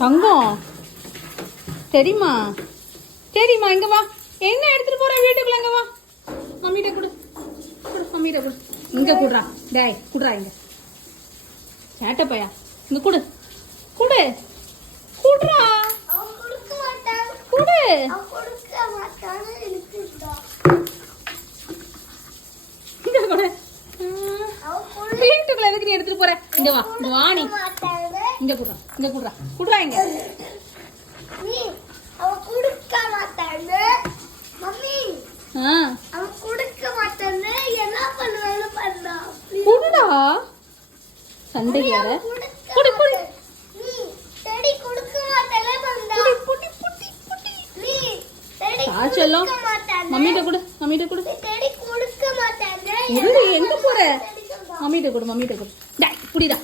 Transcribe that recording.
தங்கம் தெரியுமா தெரியுமா? இங்க வா. என்ன எடுத்துட்டு போற வீட்டுக்குள்ள? இங்க வா. மம்மிட்ட கொடு. மம்மிட்ட கொடு. இங்க குடுறா. டேய் குடுறா இங்க. சேட்ட பையா. இங்க குடு. குடு. குடுறா. அவன் கொடுக்க மாட்டான். குடு. அவன் கொடுக்க மாட்டான். இழுத்துட்டா. இங்க கொடு. வீட்டுக்குள்ள எதுக்கு நீ எடுத்துட்டு போற? இங்க வா. இங்க வா நீ. இங்க குடுறா. இங்க குடுறா. குடுறா இங்க. நீ அவன் கொடுக்க மாட்டான். மம்மி அவன் கொடுக்க மாட்டான். என்ன பண்ணுவான்னு பண்ணா. குடுடா. சண்டைக்கு வர. குடு குடு. நீ டேடி கொடுக்க மாட்டானே பண்ணா. புடி புடி புடி. நீ டேடி சாச்செல்லாம் மம்மிட்ட கொடு. மம்மிட்ட கொடு. டேடி கொடுக்க மாட்டானே. எங்க போற? மம்மிட்ட கொடு. மம்மிட்ட கொடு. டேய் புடிடா.